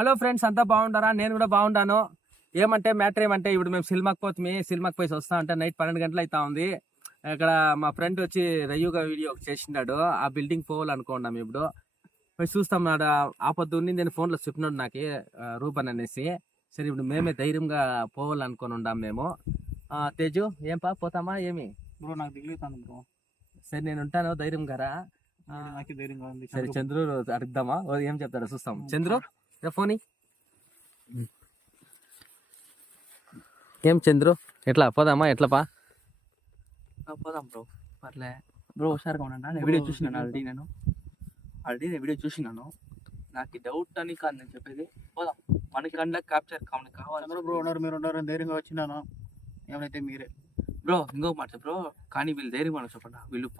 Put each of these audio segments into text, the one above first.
Hello friends, అంతా బాగుంటారా? నేను కూడా బాగుంటాను. ఏమంటే మ్యాటర్ ఏమంటే ఇప్పుడు మేము సినిమాకి పోతుంది, సినిమాకి పోయి వస్తా అంటే నైట్ 12 గంటలు అవుతా ఉంది. ఇక్కడ మా ఫ్రెండ్ వచ్చి రయ్యూగా వీడియో చేసినాడు. ఆ బిల్డింగ్ పోవాలనుకున్నాం. ఇప్పుడు పోయి చూస్తాం. ఆపద్దు నేను ఫోన్లో చెప్పినాడు నాకు రూపన్ అనేసి. సరే ఇప్పుడు మేమే ధైర్యంగా పోవాలనుకొని ఉన్నాం మేము. తేజు ఏం పోతామా ఏమి? బ్రో నాకు దిగుతాను బ్రో. సరే నేను ఉంటాను, ధైర్యంగా రా. నాకు ధైర్యంగా ఉంది. సరే చంద్రు అడుగుదామా, ఏం చెప్తాడో చూస్తాం. చంద్రు ఫోన్ ఏం చంద్రు, ఎట్లా పోదామా? ఎట్లా పోదాం బ్రో, పర్లే బ్రో. హుషారుగా ఉన్నా. నేను వీడియో చూసినాను ఆల్రెడీ నేను వీడియో చూసినాను. నాకు డౌట్ అని కాదు నేను చెప్పేది. పోదాం, మనకి కంటే క్యాప్చర్ కావాలి బ్రో. మీరు ఉన్నారు ధైర్యంగా వచ్చినాను. ఏమైతే మీరే బ్రో. ఇంకో మాట బ్రో, కానీ వీళ్ళు ధైర్యం చెప్పండి. వీళ్ళు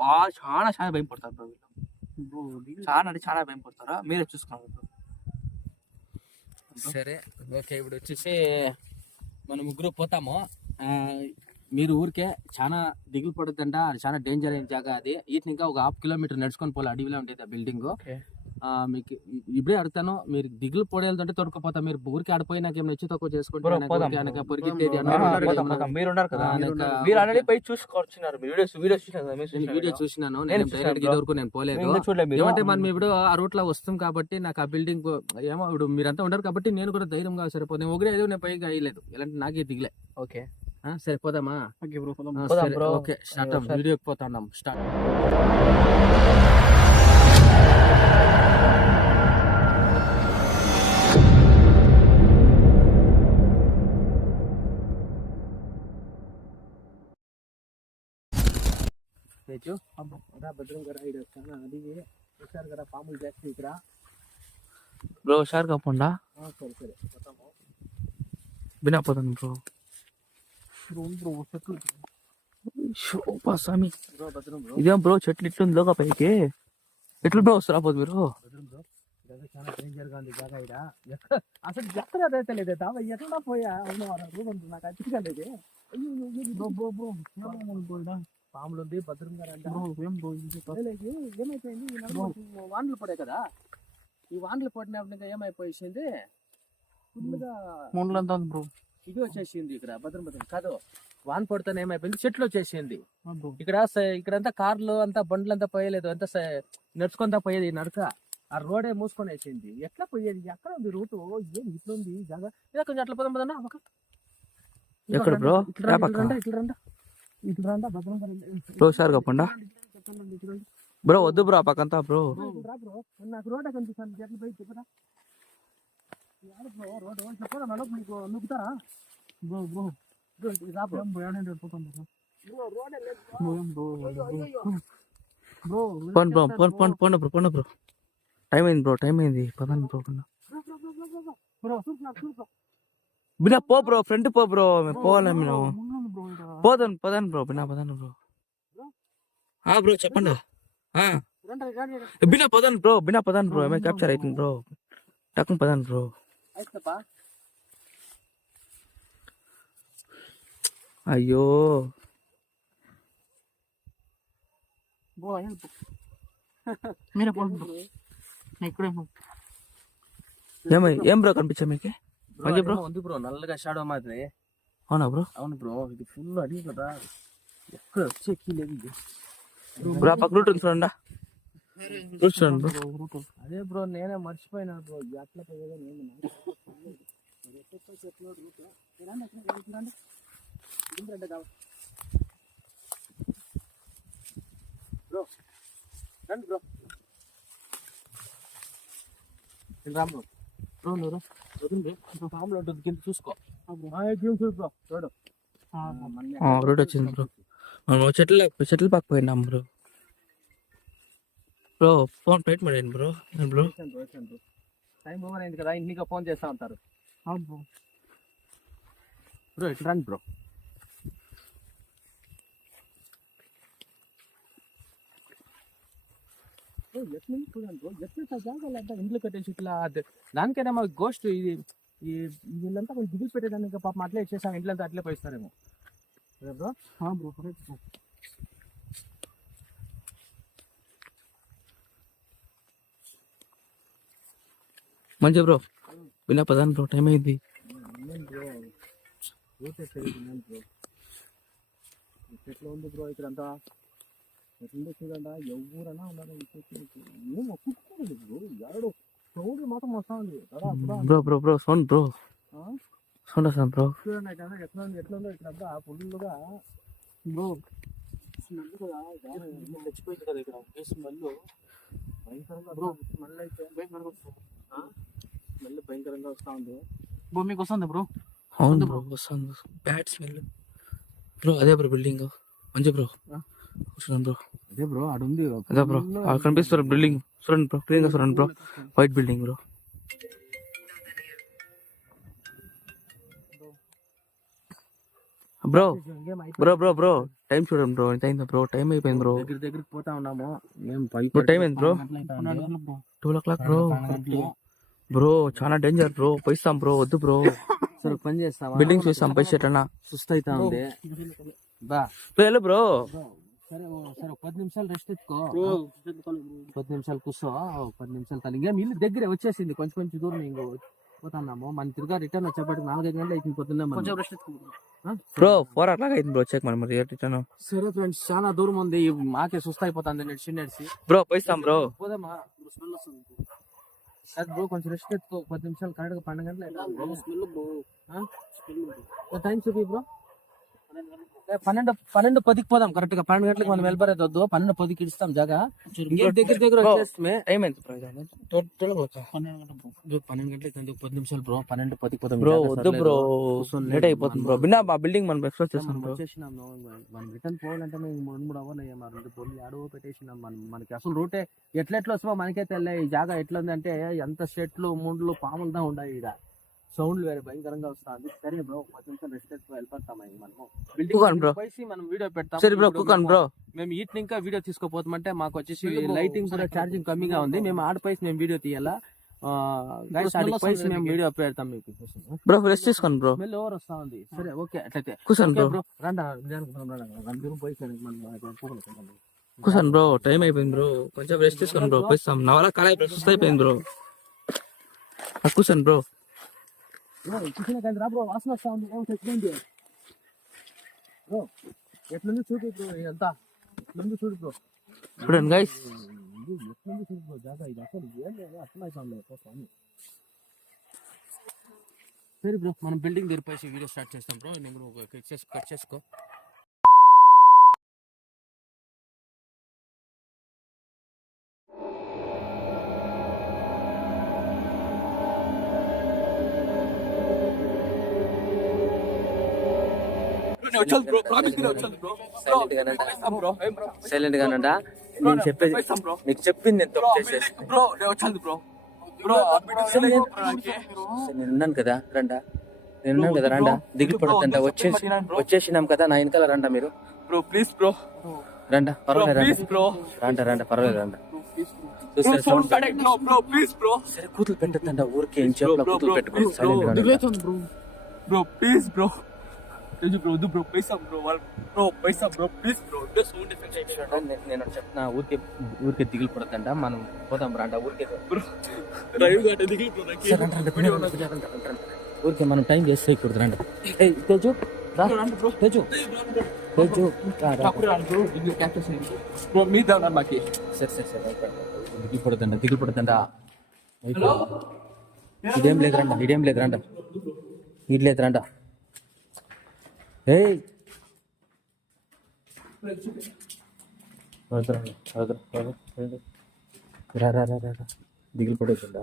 చాలా భయం పడతారు బ్రో. వీళ్ళు చాలా అంటే చాలా భయం పడతారా? మీరే చూసుకోండి బ్రో. సరే ఓకే, ఇప్పుడు వచ్చేసి మనం ముగ్గురు పోతాము. మీరు ఊరికే చాలా దిగులు పడుతుందంట. అది చాలా డేంజర్ అయిన జాగా. అది వీటిని ఇంకా ఒక 1/2 కిలోమీటర్ నడుచుకొని పోలే, అడవిలో ఉండేది ఆ బిల్డింగ్. మీకు ఇప్పుడే అడుగుతాను, మీరు దిగులు పొడేళ్తుంటే తొడకపోతా. మీరు ఊరికి ఆడిపోయి నాకు ఏమైనా వచ్చి తక్కువ చేసుకుంటే వీడియో చూసినాను. నేను డైరెక్ట్ వరకు నేను పోలేదు. ఏమంటే మనం ఇప్పుడు ఆ రూట్ లో వస్తాం కాబట్టి నాకు ఆ బిల్డింగ్ ఏమో ఇప్పుడు మీరంతా ఉండరు కాబట్టి నేను కూడా ధైర్యంగా సరిపోతుంది. నేను ఒకరే నేను పైగా అయ్యలేదు, ఇలాంటి నాకే దిగలే. ఓకే సరిపోదామా? Okay start. వీడియోకి పోతాం. స్టార్ట్. భద్రం కదా, చాలా అడిగి వచ్చారు కదా పాములు జాస్తి ఇక్కడ బ్రో. హుషారుగా పోండా. సరే సరే పోతాము. వినపోతాను బ్రో. చెట్లు స్వామి, ఇదేం బ్రో చెట్లు ఇట్లుంది లోక పైకి. ఎట్లు బ్రో వస్తారా పోదు మీరు? చాలా డేంజర్ గా ఉంది జాగా ఇక్కడ. అసలు ఎక్కడ అదైతే లేదు ఎట్లా పోయా నాకు అచ్చిలేదు. పాములు ఉంది భద్రం గారు అంటే. ఏమైపోయింది? వానలు పడే కదా, ఈ వానలు పడినప్పుడు ఏమైపోయింది ఫుల్గా ముండ్లంతా బ్రో. ఇది వచ్చేసింది ఇక్కడ భద్రం కాదు. వాన పడితేనే ఏమైపోయింది, చెట్లు వచ్చేసింది ఇక్కడ. ఇక్కడంతా కార్లు అంతా బండ్లు అంతా పోయలేదు, అంతా నడుచుకుంటా పోయేది నడక. ఆ రోడే మూసుకొని వేసింది. ఎట్లా పోయేది? ఎక్కడ ఉంది రూటు? ఏం ఇట్లా ఉంది జాగా? ఇదే కొంచెం అట్లా పోదాం పదన్నా. ఎక్కడ బ్రో? ఇట్లా రండా భద్రం బ్రో. హుషారుగా పోండా బ్రో. వద్దు బ్రో పక్కంతా బ్రో. నాకు రోడ్ కనిపిస్తాను. ఎట్లా పోయి చెప్పరా రోడ్డు చెప్పరా? మీకు నొక్కుతారా బ్రో? Bro bro. టైం అయింది బ్రో, టైం అయింది. పదండి బ్రో. బినా పో బ్రో, ఫ్రంట్ పో బ్రో. మేము పోవాలి, మేము పోదాను. పదాను బ్రో, బినా పదాను బ్రో. బ్రో చెప్పండి. Bina పదాను bro, Bina పదాను bro. ఏమైనా క్యాప్చర్ అవుతుంది బ్రో. టక్కున పదాను బ్రో. అయ్యో ఏం బ్రో కనిపించా మీకు? బ్రో ఉంది బ్రో, నల్లగా షాడో మాదిరి. అవునా బ్రో? అవును బ్రో, ఇది ఫుల్ అడిగి కదా, ఎక్కడ వచ్చి ఎక్కిలేదు బ్రో. పక్క రూట్ ఉంది చూడండి. అదే బ్రో, నేనే మర్చిపోయినా బ్రో. ఎట్లా పోయేదో నేను బ్రో. రండి బ్రో. రామ్ బ్రో. పాములు ఉంటుంది కింద చూసుకో. బ్రో రోడ్ వచ్చింది బ్రో. చెట్లు పక్కపోయినాం బ్రో. బ్రో ఫోన్ ప్లేట్ మడండి బ్రో. బ్రో టైం ఓవర్ అయింది కదా, ఇంటికి ఫోన్ చేస్తా ఉంటారు. బ్రో ఇట్లా రండి బ్రో. ఎట్లా జాగాలంతా ఇంట్లో కట్టేసి ఇట్లా దానికైనా మాకు గోస్ట్ ఇది వీళ్ళంతా కొంచెం దిగులు పెట్టేదాన్ని పాపం అట్లే ఇచ్చేసాం. ఇంట్లో అట్లే పోయిస్తారేమో బ్రో. బ్రో మంచి బ్రో. బిన్నా పదాన్ బ్రో, టైం అయింది. ఎట్లా ఉంది బ్రో ఇక్కడ అంతా? ఎట్లుందో చూడండి, ఎవరన్నా ఉన్నారు ఏం ఒప్పుకోలేదు బ్రో. ఎవడు సౌండ్ మాత్రం వస్తా ఉంది బ్రో సౌండ్ బ్రో, సౌండ్ వస్తాను బ్రో. చూడండి ఎట్లా ఉందో ఇక్కడ అంతా ఫుల్గా బ్రో. స్మెల్ కూడా చచ్చిపోయింది కదా ఇక్కడ, స్మెల్ భయంకరంగా బ్రో. స్మెల్ అయితే స్మెల్ భయంకరంగా వస్తా ఉంది బ్రో. మీకు వస్తుంది బ్రో? అవును బ్రో వస్తుంది, బ్యాడ్ స్మెల్ బ్రో. అదే బ్రో బిల్డింగ్ మంచి బ్రో, చూడండి బ్రో. అదే బ్రో ఆడుంది అదే బ్రో, కనిపిస్తారు బిల్డింగ్. చూడండి బ్రో, క్లీన్ గా చూడండి bro, white building bro. Bro bro bro bro time చూడండి బ్రో, ఎంత అయిందా బ్రో? టైం అయిపోయింది బ్రో, దగ్గరికి పోతా ఉన్నాము మేము. టైం అయింది బ్రో, 12 బ్రో. బ్రో చాలా డేంజర్ బ్రో, పోయిస్తాం బ్రో. వద్దు బ్రో, సరే పని చేస్తావా? బిల్డింగ్ చూస్తాం పైసా ఎట్లన్నా సుస్థ అవుతా ఉంది బా. వెళ్ళు బ్రో. సరే సరే 10 నిమిషాలు రెస్ట్ ఎత్తుకో, 10 నిమిషాలు కూర్చో, 10 నిమిషాలు తల్లి. ఇంకా ఇల్లు దగ్గరే వచ్చేసింది, కొంచెం దూరం ఇంకో పోతున్నాము. మన తిరిగా రిటర్న్ వచ్చేప్పటికి 4-5 గంటలు అయిపోతుంది. పోతున్నాం బ్రో, 4 o'clock అయింది బ్రో. చెక్ మనం రిటర్న్. సరే ఫ్రెండ్స్, చాలా దూరం ఉంది, మాకే సుస్థ అయిపోతుంది నడిచి బ్రో. పోయిస్తాం బ్రో, పోదామా? బ్రో కొంచెం రెస్ట్ ఎత్తుకో, 10 నిమిషాలు కరెక్ట్గా 12 గంటలు టైం చూపి బ్రో. 12:10కి పోదాం కరెక్ట్ గా. 12 గంటలకు మనం వెళ్ళబోయేది వద్దు, 12:10కి ఇస్తాం జాగా. దగ్గర వచ్చేస్తే 12 గంటలకు 10 నిమిషాలు బ్రో. 12:10కి పోదాం బ్రో. వద్దు బ్రో, లేట్ అయిపోతుంది బ్రో. బిన్నా మా బిల్డింగ్ మనం ఎక్స్ప్లోర్ చేస్తాం బ్రో. వచ్చేసినాం మనం, రిటర్న్ పోవాలంటే మేము 3 అవర్లు అయ్యా. మరి పొల్లి అడుగు పెట్టేసినాం మనకి అసలు రూటే ఎట్లా వస్తామో మనకే తెల్ల. ఈ జాగా ఎట్లా ఉంది అంటే ఎంత చెట్లు ముండ్లు పాములుదా ఉన్నాయి. ఇక్కడ సౌండ్లు వేరే భయంకరంగా వస్తుంది. సరే బ్రో, 10 నిమిషాలు రెస్ట్ ఎత్తుకు వెళ్ళిపోతాం. మనము బిల్డింగ్ పోయి మనం వీడియో పెడతాం. సరే బ్రో, కుకన్ బ్రో. మేము ఈట్ ఇంకా వీడియో తీసుకోపోతామంటే మాకు వచ్చేసి లైటింగ్ కూడా ఛార్జింగ్ కమ్మిగా ఉంది. మేము ఆడిపోయి మేము వీడియో తీయాలా, మేము వీడియో పెడతాం మీకు బ్రో. రెస్ట్ తీసుకోండి బ్రో, స్మెల్ ఓవర్ వస్తా ఉంది. సరే ఓకే అట్లయితే కూర్చోండి బ్రో. కూర్చోండి బ్రో, టైం అయిపోయింది బ్రో. కొంచెం రెస్ట్ తీసుకోండి బ్రో, పోయిస్తాం. నా వల్ల కాలే బ్రో, సుస్థ అయిపోయింది బ్రో. కూర్చోండి బ్రో. బ్రో వాసన వస్తా ఉంది. బ్రో ఎట్లుంది చూడు బ్రో, ఇదంతా ఎట్లుంది చూడు బ్రో. చూడండి గైస్, ఎట్లుంది చూడు బ్రో జాగా. ఇది అసలు ఏం లేదు, అర్థమవుతుంది. సరే బ్రో, మనం బిల్డింగ్ తెరిపేసి వీడియో స్టార్ట్ చేస్తాం బ్రో. నేను కట్ చేసుకో. సైలెంట్ గానంట. నేను చెప్పేది నీకు చెప్పింది నేను తప్పు చేసేసి నేను ఉన్నాను కదా. రండా, నేను ఉన్నాను కదా. రండా, దిగులు పడద్దంట. వచ్చేసినాం కదా, నా వెనకాల రండా మీరు. బ్రో ప్లీజ్ బ్రో, రండా, పర్వాలేదు. రండా పర్వాలేదు. రండా. సరే కూతురు పెట్టద్దంట ఊరికే. కూతురు పెట్టుకో. Silent bro please bro. Bro Paisa bro please bro. నేను చెప్తున్నా, ఊరికే దిగులు పడద్దంట. మనం పోదాం రండా. ఊరికే ఊరికే మనం టైం వేస్ట్ చేయకూడదు. రండి తేజు, తేజు దిగులు పడద్దంట. ఇదేం లేదు రండా. ఇది లేదు రండా. దిగులు పడేస్తుందా?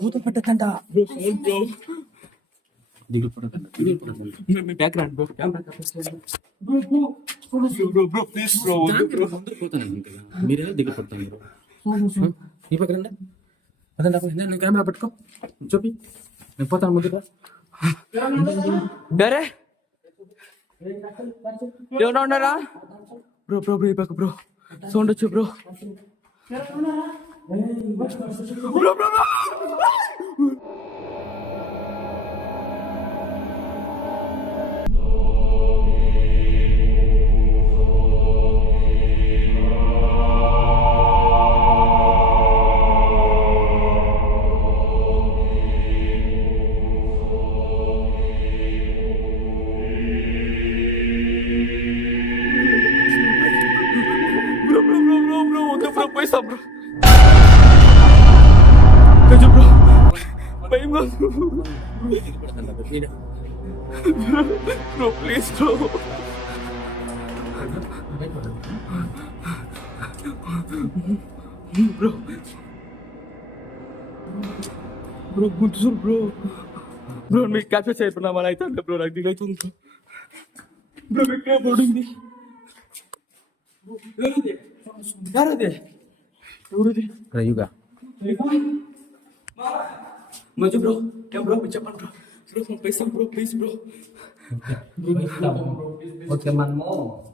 కూతురు పెట్టద్దంట. దిగులు పడదంట. మీరే దిగులు పడతాను బ్రో. ఈ పక్కన అదే నేను కెమెరా పెట్టుకో, చూపి. నేను పోతాను ముందుగా. ఏమన్నా ఉన్నారా బ్రో? ఈ పక్క బ్రో సౌండ్ వచ్చు బ్రో. భయం కాదు bro please bro bro bro Guntur bro bro మీకు క్యాప్చర్ చేయకుండా మన అయితే బ్రో నాకు దిగవుతుంది బ్రో ఇక్కడ పడింది ఎవరది రయుగా మంచి బ్రో ఏం బ్రో చెప్పండి bro bro Paisa bro please bro okay మనము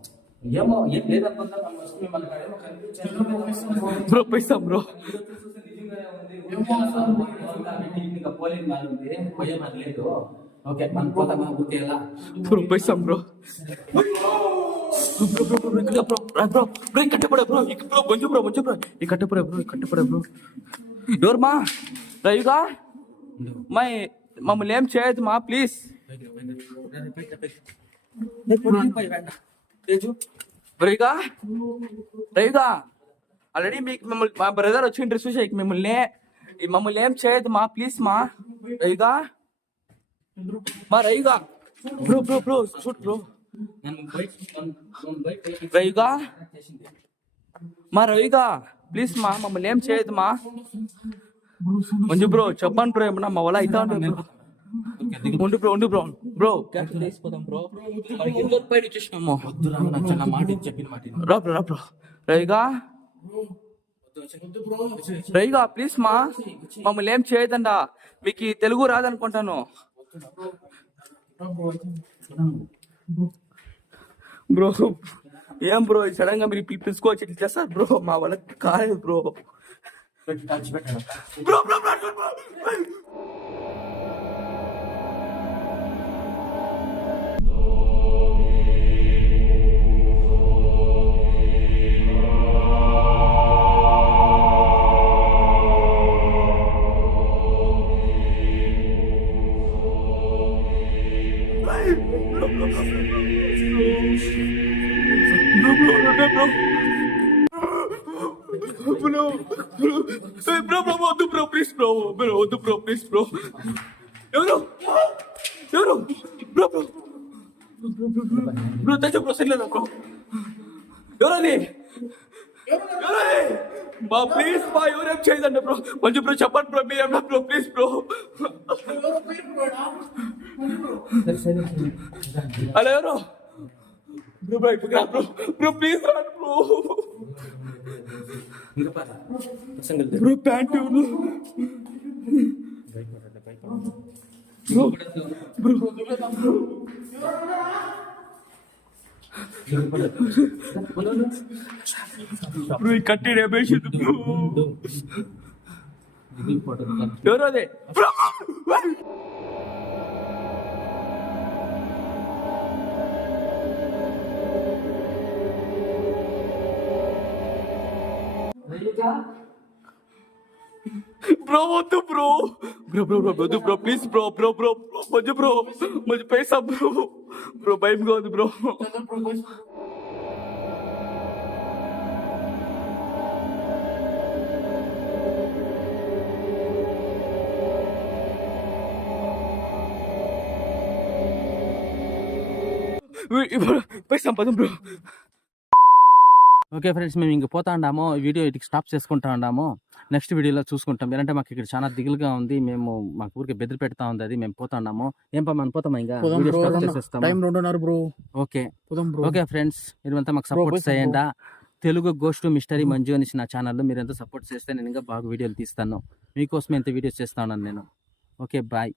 ఏమో ఏం లేదనుకుంటా మనం వస్తే మిమ్మల్ని కడేమో కనిపించాను బ్రో పైసా బ్రో ఇంకా పోలింగ్ వాళ్ళు ఉంది భయం అది లేదు ఓకే మనం పోతామా ఊరికే ఎలా బ్రో పైసా బ్రో బ్రో కట్టపడే బ్రో బ్రో మంచి బ్రో ఈ కట్టపడే బ్రో డోర్మా రవిగా మమ్మల్ని ఏం చేయదు మా ప్లీజ్ రవిగా ఆల్రెడీ మీకు మిమ్మల్ని మా బ్రదర్ వచ్చి ఇంట్రెస్ట్ చూసా మమ్మల్ని ఏం చేయదు మా ప్లీజ్ మా రవిగా మా రవిగా బ్రో షూట్ బ్రో రవిగా మా రవిగా ప్లీజ్ మా మమ్మల్ని ఏం చేయదు మా మంజు బ్రో చెప్పండి బ్రో ఏమన్నా మా వల్ల అయితే ఉండు బ్రో వేసిపోతాం బ్రో బయట వచ్చేసినాము మాట చెప్పిన మాట రా బ్రో రవిగా ప్లీజ్ మా మమ్మల్ని ఏం చేయదండా మీకు ఈ తెలుగు రాదనుకుంటాను బ్రో ఏం బ్రో సడన్ గా మీరు పిలుచుకోవచ్చు ఇట్లా చేస్తారు బ్రో మా వాళ్ళకి కాలేదు బ్రో బ్రో వద్దు బ్రో ప్లీజ్ బ్రో ఎవరు బ్రో తెచ్చు బ్రో సరిలేదా బ్రో ఎవరది మా ప్లీజ్ మా ఎవరేం చేయదండి బ్రో మంచి బ్రో చెప్పండి బ్రో మీరేమన్నా బ్రో ప్లీజ్ బ్రో అలా ఎవరు బ్రో బ్రో ప్లీజ్ రాడు బ్రో ప్యాంటు బ్రో కట్టి డెబేషింది ఎవరు అదే బ్రో వద్దు బ్రో వద్దు బ్రో ప్లీజ్ బ్రో మంచి పైసా బ్రో భయంగా ఉంది బ్రో పైసా పదం బ్రో ఓకే ఫ్రెండ్స్ మేము ఇంక పోతా ఉన్నాము వీడియో ఇటుకి స్టాప్ చేసుకుంటా ఉన్నాము నెక్స్ట్ వీడియోలో చూసుకుంటాం ఎందుకంటే మాకు ఇక్కడ చాలా దిగులుగా ఉంది మేము మాకు ఊరికి బెదిరి పెడతా ఉంది అది మేము పోతా ఉన్నాము ఏం మనం పోతామా ఇంకా వీడియో స్టాప్ చేసేస్తాము ఓకే ఓకే ఫ్రెండ్స్ మీరంతా మాకు సపోర్ట్ చేయండి తెలుగు గోస్ట్ మిస్టరీ మంజు అనేసి నా ఛానల్లో మీరు ఎంత సపోర్ట్ చేస్తే నేను ఇంకా బాగా వీడియోలు తీస్తాను మీకోసం ఎంత వీడియోస్ చేస్తా ఉన్నాను నేను ఓకే బాయ్